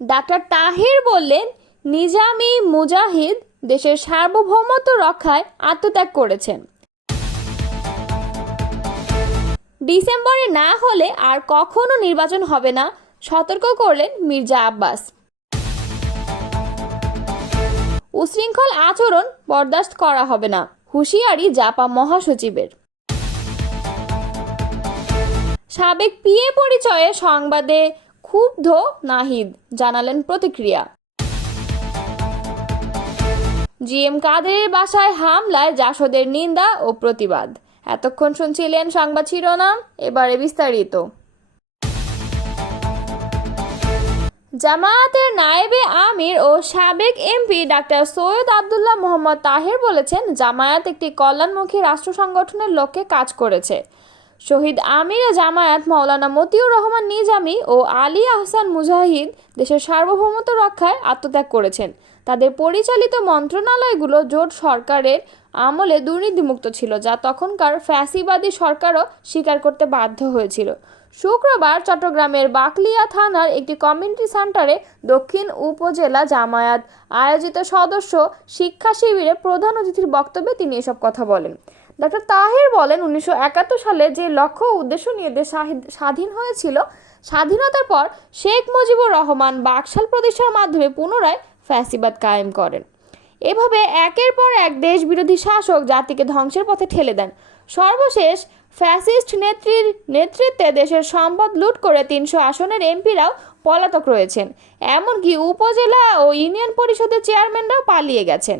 Doctor Taher বললেন, নিজামী মুজাহিদ দেশের সার্বভৌমত্ব রক্ষায় আত্মত্যাগ করেছেন। ডিসেম্বরে না হলে আর কখনো নির্বাচন হবে না, সতর্ক করলেন মির্জা আব্বাস। উশৃঙ্খল আচরণ বরদাস্ত করা হবে না, হুঁশিয়ারি জাপা মহাসচিবের। সাবেক পিএ পরিচয়ে সংবাদে ক্ষুব্ধ নাহিদ, জানালেন প্রতিক্রিয়া। জিএম কাদেরের বাসায় হামলায় জাসদের নিন্দা ও প্রতিবাদ। এতক্ষণ শুনছিলেন সংবাদ শিরোনাম, এবারে বিস্তারিত। জামায়াতের নায়েবে আমির ও সাবেক এমপি ডাক্তার সৈয়দ আবদুল্লাহ মোহাম্মদ তাহের বলেছেন, জামায়াত একটি কল্যাণমুখী রাষ্ট্র সংগঠনের লক্ষ্যে কাজ করেছে। শহীদ আমিরে জামায়াত মাওলানা মতিউর রহমান নিজামী ও আলী আহসান মুজাহিদ দেশের সার্বভৌমত্ব রক্ষায় আত্মত্যাগ করেছেন। তাদের পরিচালিত মন্ত্রণালয়গুলো জোট সরকারের আমলে দুর্নীতিমুক্ত ছিল, যা তখনকার ফ্যাসিবাদী সরকারও স্বীকার করতে বাধ্য হয়েছিল। শুক্রবার চট্টগ্রামের বাকলিয়া থানার একটি কমিউনিটি সেন্টারে দক্ষিণ উপজেলা জামায়াত আয়োজিত সদস্য শিক্ষা শিবিরে প্রধান অতিথির বক্তব্যে তিনি এসব কথা বলেন। ডক্টর তাহের বলেন, 1971 সালে যে লক্ষ্য উদ্দেশ্য নিয়ে দেশ স্বাধীন হয়েছিল, স্বাধীনতার পর শেখ মুজিবুর রহমান বাকশাল প্রতিষ্ঠার মাধ্যমে পুনরায় ফ্যাসিবাদ কায়েম করেন। এভাবে একের পর এক দেশ বিরোধী শাসক জাতিকে ধ্বংসের পথে ঠেলে দেন। সর্বশেষ ফ্যাসিস্ট নেত্রীর নেতৃত্বে দেশের সম্পদ লুট করে 300 আসনের এমপিরাও পলাতক রয়েছেন। এমনকি উপজেলা ও ইউনিয়ন পরিষদের চেয়ারম্যানরাও পালিয়ে গেছেন।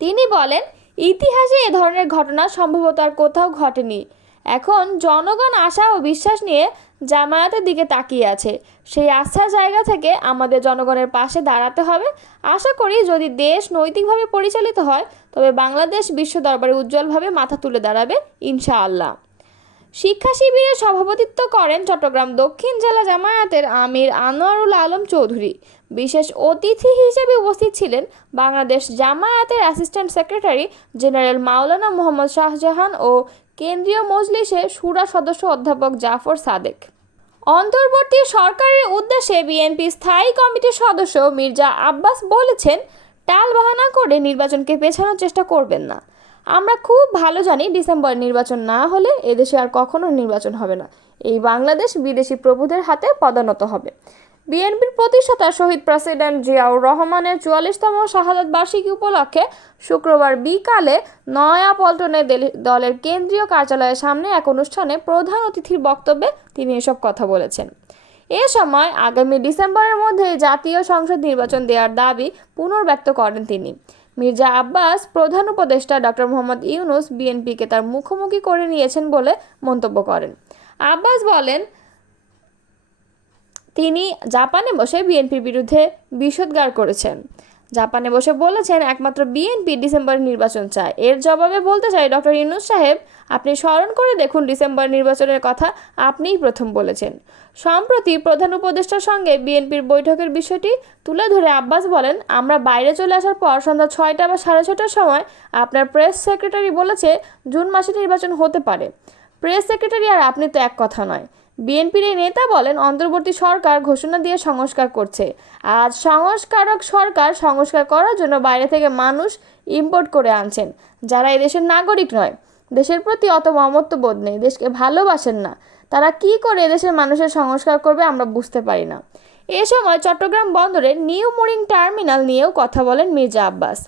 তিনি বলেন, ইতিহাসে এ ধরনের ঘটনা সম্ভবত আর কোথাও ঘটেনি। এখন জনগণ আশা ও বিশ্বাস নিয়ে জামায়াতের দিকে তাকিয়ে আছে। সেই আস্থার জায়গা থেকে আমাদের জনগণের পাশে দাঁড়াতে হবে। আশা করি যদি দেশ নৈতিকভাবে পরিচালিত হয়, তবে বাংলাদেশ বিশ্ব দরবারে উজ্জ্বলভাবে মাথা তুলে দাঁড়াবে, ইনশাআল্লাহ। শিক্ষা শিবিরে সভাপতিত্ব করেন চট্টগ্রাম দক্ষিণ জেলা জামায়াতের আমির আনোয়ারুল আলম চৌধুরী। বিশেষ অতিথি হিসেবে উপস্থিত ছিলেন বাংলাদেশ জামায়াতের অ্যাসিস্ট্যান্ট সেক্রেটারি জেনারেল মাওলানা মোহাম্মদ শাহজাহান ও কেন্দ্রীয় মজলিসে শুরা সদস্য অধ্যাপক জাফর সাদেক। অন্তর্বর্তী সরকারের উদ্দেশ্যে বিএনপি স্থায়ী কমিটির সদস্য মির্জা আব্বাস বলেছেন, টালবাহানা করে নির্বাচনকে পেছানোর চেষ্টা করবেন না। আমরা খুব ভালো জানি, ডিসেম্বরে নির্বাচন না হলে এদেশে আর কখনো নির্বাচন হবে না। এই বাংলাদেশ বিদেশি প্রভুদের হাতে পদানত হবে। বিএনপির প্রতিষ্ঠাতা শহীদ প্রেসিডেন্ট জিয়াউর রহমানের 44তম শাহাদাত বার্ষিকী উপলক্ষে শুক্রবার বিকালে নয়াপল্টনে দলের কেন্দ্রীয় কার্যালয়ের সামনে এক অনুষ্ঠানে প্রধান অতিথির বক্তব্যে তিনি এসব কথা বলেছেন। এ সময় আগামী ডিসেম্বরের মধ্যে জাতীয় সংসদ নির্বাচন দেওয়ার দাবি পুনর্ব্যক্ত করেন তিনি। মির্জা আব্বাস প্রধান উপদেষ্টা ডক্টর মোহাম্মদ ইউনূস বিএনপিকে তার মুখোমুখি করে নিয়েছেন বলে মন্তব্য করেন। আব্বাস বলেন, তিনি জাপানে বসে বিএনপির বিরুদ্ধে বিষোদ্গার করেছেন। জাপানে বসে বলেছেন, একমাত্র বিএনপি ডিসেম্বরের নির্বাচন চায়। এর জবাবে বলতে চাই, ডক্টর ইউনূস সাহেব, আপনি স্মরণ করে দেখুন, ডিসেম্বর নির্বাচনের কথা আপনিই প্রথম বলেছেন। সম্প্রতি প্রধান উপদেষ্টার সঙ্গে বিএনপির বৈঠকের বিষয়টি তুলে ধরে আব্বাস বলেন, আমরা বাইরে চলে আসার পর সন্ধ্যা 6টা বা 6:30টার সময় আপনার প্রেস সেক্রেটারি বলেছে জুন মাসে নির্বাচন হতে পারে। প্রেস সেক্রেটারি আর আপনি তো এক কথা নয়। বিএনপির এই নেতা বলেন, অন্তর্বর্তী সরকার ঘোষণা দিয়ে সংস্কার করছে। আজ সংস্কারক সরকার সংস্কার করার জন্য বাইরে থেকে মানুষ ইম্পোর্ট করে আনছেন, যারা এদেশের নাগরিক নয়, দেশের প্রতি অত মমত্ববোধ নেই, দেশকে ভালোবাসেন না। তারা কি করে এদেশের মানুষের সংস্কার করবে আমরা বুঝতে পারি না। এ সময় চট্টগ্রাম বন্দরের নিউ মুরিং টার্মিনাল নিয়েও কথা বলেন মির্জা আব্বাস।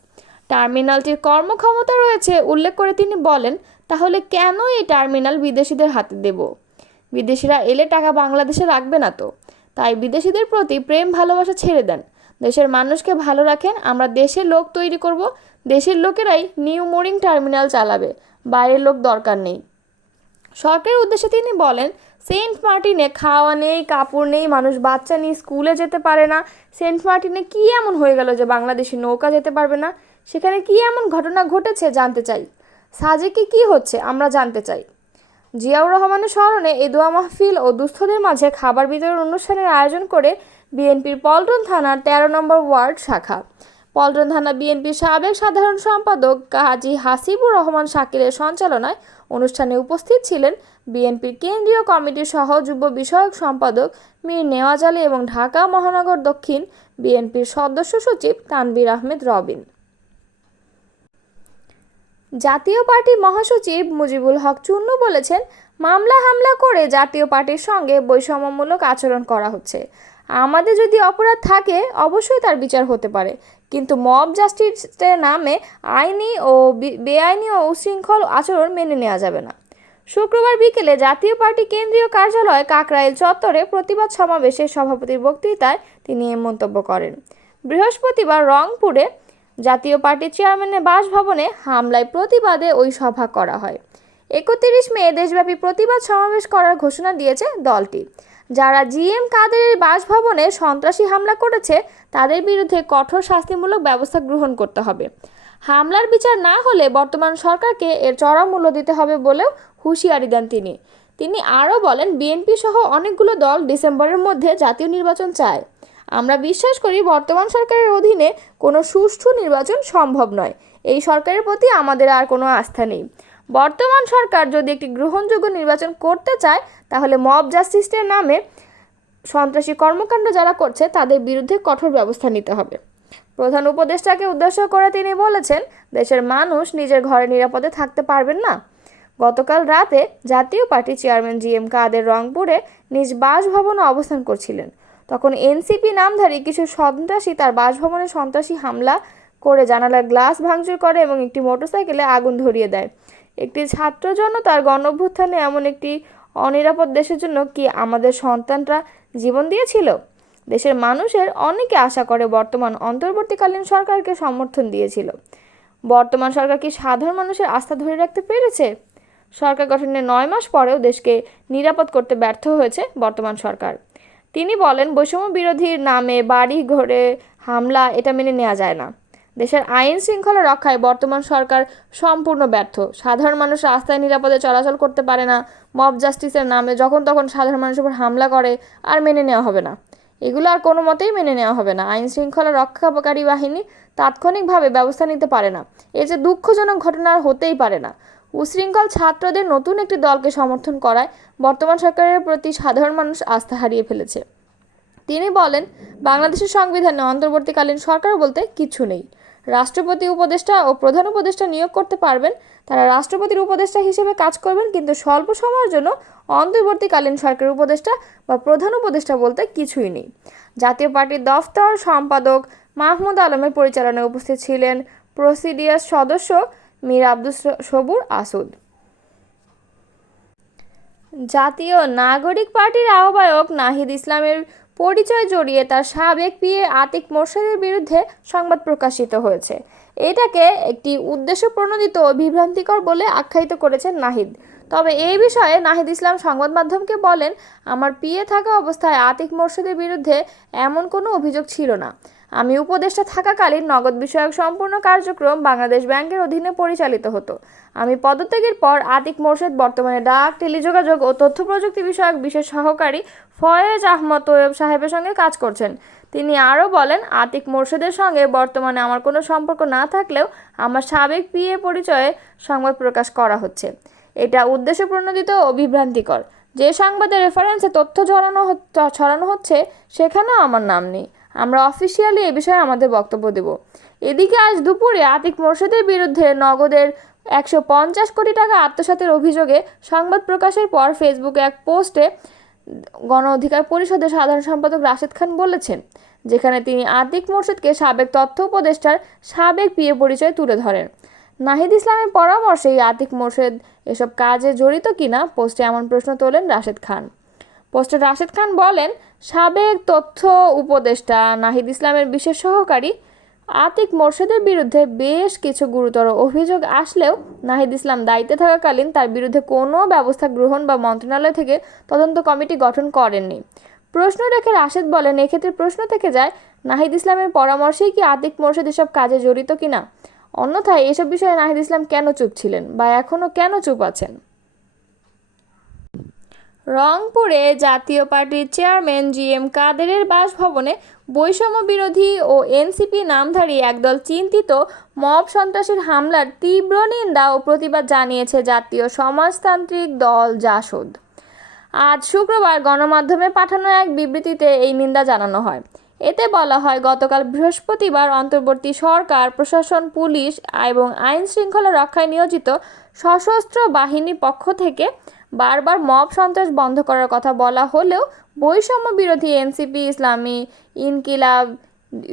টার্মিনালটির কর্মক্ষমতা রয়েছে উল্লেখ করে তিনি বলেন, তাহলে কেন এই টার্মিনাল বিদেশিদের হাতে দেব? বিদেশিরা এলে টাকা বাংলাদেশে রাখবে না তো। তাই বিদেশিদের প্রতি প্রেম ভালোবাসা ছেড়ে দেন, দেশের মানুষকে ভালো রাখেন। আমরা দেশের লোক তৈরি করব, দেশের লোকেরাই নিউ মোরিং টার্মিনাল চালাবে, বাইরের লোক দরকার নেই। সরকারের উদ্দেশ্যে তিনি বলেন, সেন্ট মার্টিনে খাওয়া নেই, কাপড় নেই, মানুষ বাচ্চা নিয়ে স্কুলে যেতে পারে না। সেন্ট মার্টিনে কি এমন হয়ে গেল যে বাংলাদেশি নৌকা যেতে পারবে না? সেখানে কি এমন ঘটনা ঘটেছে জানতে চাই। সাজেকে কি হচ্ছে আমরা জানতে চাই। জিয়াউর রহমানের স্মরণে এই দোয়া মাহফিল ও দুস্থদের মাঝে খাবার বিতরণ অনুষ্ঠানের আয়োজন করে বিএনপির পল্টন থানার 13 নম্বর ওয়ার্ড শাখা। পল্টন থানা বিএনপির সাবেক সাধারণ সম্পাদক কাজী হাসিবুর রহমান শাকিরের সঞ্চালনায় অনুষ্ঠানে উপস্থিত ছিলেন বিএনপির কেন্দ্রীয় কমিটির সহ যুব বিষয়ক সম্পাদক মীর নেওয়াজ আলী এবং ঢাকা মহানগর দক্ষিণ বিএনপির সদস্য সচিব তানভীর আহমেদ রবিন। জাতীয় পার্টির মহাসচিব মুজিবুল হক চুন্নু বলেছেন, মামলা হামলা করে জাতীয় পার্টির সঙ্গে বৈষম্যমূলক আচরণ করা হচ্ছে। আমাদের যদি অপরাধ থাকে অবশ্যই তার বিচার হতে পারে, কিন্তু মব জাস্টিসের নামে আইনি ও বেআইনি ও উশৃঙ্খল আচরণ মেনে নেওয়া যাবে না। শুক্রবার বিকেলে জাতীয় পার্টি কেন্দ্রীয় কার্যালয় কাকরাইল চত্বরে প্রতিবাদ সমাবেশে সভাপতির বক্তৃতায় তিনি এ মন্তব্য করেন। বৃহস্পতিবার রংপুরে জাতীয় পার্টির চেয়ারম্যানের বাসভবনে হামলায় প্রতিবাদে ওই সভা করা হয়। 31 মে দেশব্যাপী প্রতিবাদ সমাবেশ করার ঘোষণা দিয়েছে দলটি। যারা জিএম কাদেরের বাসভবনে সন্ত্রাসী হামলা করেছে তাদের বিরুদ্ধে কঠোর শাস্তিমূলক ব্যবস্থা গ্রহণ করতে হবে। হামলার বিচার না হলে বর্তমান সরকারকে এর চড়া মূল্য দিতে হবে বলেও হুঁশিয়ারি দেন তিনি। তিনি আরও বলেন, বিএনপি সহ অনেকগুলো দল ডিসেম্বরের মধ্যে জাতীয় নির্বাচন চায়। আমরা বিশ্বাস করি বর্তমান সরকারের অধীনে কোনো সুষ্ঠু নির্বাচন সম্ভব নয়। এই সরকারের প্রতি আমাদের আর কোনো আস্থা নেই। বর্তমান সরকার যদি একটি গ্রহণযোগ্য নির্বাচন করতে চায় তাহলে মব জাস্টিসের নামে সন্ত্রাসী কর্মকাণ্ড যারা করছে তাদের বিরুদ্ধে কঠোর ব্যবস্থা নিতে হবে। প্রধান উপদেষ্টাকে উদ্দেশ্য করে তিনি বলেছেন, দেশের মানুষ নিজের ঘরে নিরাপদে থাকতে পারবেন না। গতকাল রাতে জাতীয় পার্টি চেয়ারম্যান জিএম কাদের রংপুরে নিজ বাসভবনে অবস্থান করছিলেন। তখন এনসিপি নামধারী কিছু সন্ত্রাসী তার বাসভবনে সন্ত্রাসী হামলা করে জানালার গ্লাস ভাঙচুর করে এবং একটি মোটরসাইকেলে আগুন ধরিয়ে দেয়। একটি ছাত্র জনতার গণঅভ্যুত্থানে এমন একটি অনিরাপদ দেশের জন্য কি আমাদের সন্তানরা জীবন দিয়েছিল? দেশের মানুষের অনেকে আশা করে বর্তমান অন্তর্বর্তীকালীন সরকারকে সমর্থন দিয়েছিল। বর্তমান সরকার কি সাধারণ মানুষের আস্থা ধরে রাখতে পেরেছে? সরকার গঠনের 9 মাস পরেও দেশকে নিরাপদ করতে ব্যর্থ হয়েছে বর্তমান সরকার। তিনি বলেন, বৈষম্য বিরোধীর নামে বাড়ি ঘরে হামলা এটা মেনে নেওয়া যায় না। দেশের আইন শৃঙ্খলা রক্ষায় বর্তমান সরকার সম্পূর্ণ ব্যর্থ। সাধারণ মানুষ রাস্তায় নিরাপদে চলাচল করতে পারে না। মব জাস্টিসের নামে যখন তখন সাধারণ মানুষের উপর হামলা করে, আর মেনে নেওয়া হবে না। এগুলো আর কোনো মতেই মেনে নেওয়া হবে না। আইন শৃঙ্খলা রক্ষাকারী বাহিনী তাৎক্ষণিকভাবে ব্যবস্থা নিতে পারে না। এই যে দুঃখজনক ঘটনা আর হতেই পারে না। উশৃঙ্খল ছাত্রদের নতুন একটি দলকে সমর্থন করায় বর্তমান সরকারের প্রতি সাধারণ মানুষ আস্থা হারিয়ে ফেলেছে। তিনি বলেন, বাংলাদেশের সংবিধানে অন্তর্বর্তীকালীন সরকার বলতে কিছু নেই। রাষ্ট্রপতি উপদেষ্টা ও প্রধান উপদেষ্টা নিয়োগ করতে পারবেন। তারা রাষ্ট্রপতির উপদেষ্টা হিসেবে কাজ করবেন, কিন্তু স্বল্প সময়ের জন্য অন্তর্বর্তীকালীন সরকারের উপদেষ্টা বা প্রধান উপদেষ্টা বলতে কিছুই নেই। জাতীয় পার্টির দফতর সম্পাদক মাহমুদ আলমের পরিচালনায় উপস্থিত ছিলেন প্রেসিডিয়াম সদস্য মীর আব্দুস সবুর আসুদ। জাতীয় নাগরিক পার্টির আহ্বায়ক নাহিদ ইসলামের পরিচয় জড়িয়ে তার সাবেক পিএ আতিক মোরশেদের বিরুদ্ধে সংবাদ প্রকাশিত হয়েছে। এটাকে একটি উদ্দেশ্য প্রণোদিত ও বিভ্রান্তিকর বলে আখ্যায়িত করেছেন নাহিদ। তবে এই বিষয়ে নাহিদ ইসলাম সংবাদ মাধ্যমকে বলেন, আমার পিএ থাকা অবস্থায় আতিক মোরশেদের বিরুদ্ধে এমন কোনো অভিযোগ ছিল না। আমি উপদেষ্টা থাকাকালীন নগদ বিষয়ক সম্পূর্ণ কার্যক্রম বাংলাদেশ ব্যাংকের অধীনে পরিচালিত হতো। আমি পদত্যাগের পর আতিক মোরশেদ বর্তমানে ডাক, টেলিযোগাযোগ ও তথ্য প্রযুক্তি বিষয়ক বিশেষ সহকারী ফয়েজ আহমদ তৈয়ব সাহেবের সঙ্গে কাজ করছেন। তিনি আরও বলেন, আতিক মোরশেদের সঙ্গে বর্তমানে আমার কোনো সম্পর্ক না থাকলেও আমার সাবেক পিএ পরিচয়ে সংবাদ প্রকাশ করা হচ্ছে। এটা উদ্দেশ্য প্রণোদিত ও বিভ্রান্তিকর। যে সংবাদের রেফারেন্সে তথ্য ছড়ানো হচ্ছে সেখানেও আমার নাম নেই। আমরা অফিসিয়ালি এ বিষয়ে আমাদের বক্তব্য দেব। এদিকে আজ দুপুরে আতিক মোরশেদের বিরুদ্ধে নগদের 150 কোটি টাকা আত্মসাতের অভিযোগে সংবাদ প্রকাশের পর ফেসবুকে এক পোস্টে গণ অধিকার পরিষদের সাধারণ সম্পাদক রাশেদ খান বলেছেন, যেখানে তিনি আতিক মোরশেদকে সাবেক তথ্য উপদেষ্টার সাবেক পিএ পরিচয় তুলে ধরেন। নাহিদ ইসলামের পরামর্শে আতিক মোরশেদ এসব কাজে জড়িত কিনা পোস্টে এমন প্রশ্ন তোলেন রাশেদ খান। পোস্টে রাশেদ খান বলেন, সাবেক তথ্য উপদেষ্টা নাহিদ ইসলামের বিশেষ সহকারী আতিক মোরশেদের বিরুদ্ধে বেশ কিছু গুরুতর অভিযোগ আসলেও নাহিদ ইসলাম দায়িত্বে থাকাকালীন তার বিরুদ্ধে কোনো ব্যবস্থা গ্রহণ বা মন্ত্রণালয় থেকে তদন্ত কমিটি গঠন করেননি। প্রশ্ন রেখে রাশেদ বলেন, এক্ষেত্রে প্রশ্ন থেকে যায়, নাহিদ ইসলামের পরামর্শেই কি আতিক মোরশেদ এসব কাজে জড়িত কিনা? অন্যথায় এসব বিষয়ে নাহিদ ইসলাম কেন চুপ ছিলেন বা এখনও কেন চুপ আছেন? রংপুরে জাতীয় পার্টির চেয়ারম্যান জি.এম. কাদেরের বাসভবনে বৈষম্য বিরোধী ও এনসিপি নামধারী একদল চিন্তিত মব সন্ত্রাসীর হামলার তীব্র নিন্দা ও প্রতিবাদ জানিয়েছে জাতীয় সমাজতান্ত্রিক দল জাসদ। আজ শুক্রবার গণমাধ্যমে পাঠানো এক বিবৃতিতে এই নিন্দা জানানো হয়। এতে বলা হয়, গতকাল বৃহস্পতিবার অন্তর্বর্তী সরকার, প্রশাসন, পুলিশ এবং আইন শৃঙ্খলা রক্ষায় নিয়োজিত সশস্ত্র বাহিনীর পক্ষ থেকে বারবার মব সন্ত্রাস বন্ধ করার কথা বলা হলেও বৈষম্য বিরোধী এনসিপি, ইসলামী ইনকিলাব,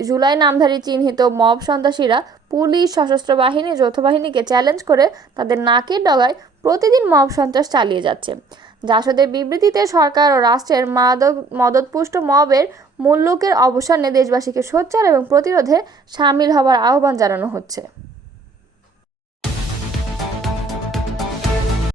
জুলাই নামধারী চিহ্নিত মব সন্ত্রাসীরা পুলিশ, সশস্ত্র বাহিনী, যৌথ বাহিনীকে চ্যালেঞ্জ করে তাদের নাকের ডগায় প্রতিদিন মব সন্ত্রাস চালিয়ে যাচ্ছে। জাসদের বিবৃতিতে সরকার ও রাষ্ট্রের মদতপুষ্ট মবের মূল্যকের অবসানে দেশবাসীকে সোচ্চার এবং প্রতিরোধে সামিল হবার আহ্বান জানানো হচ্ছে।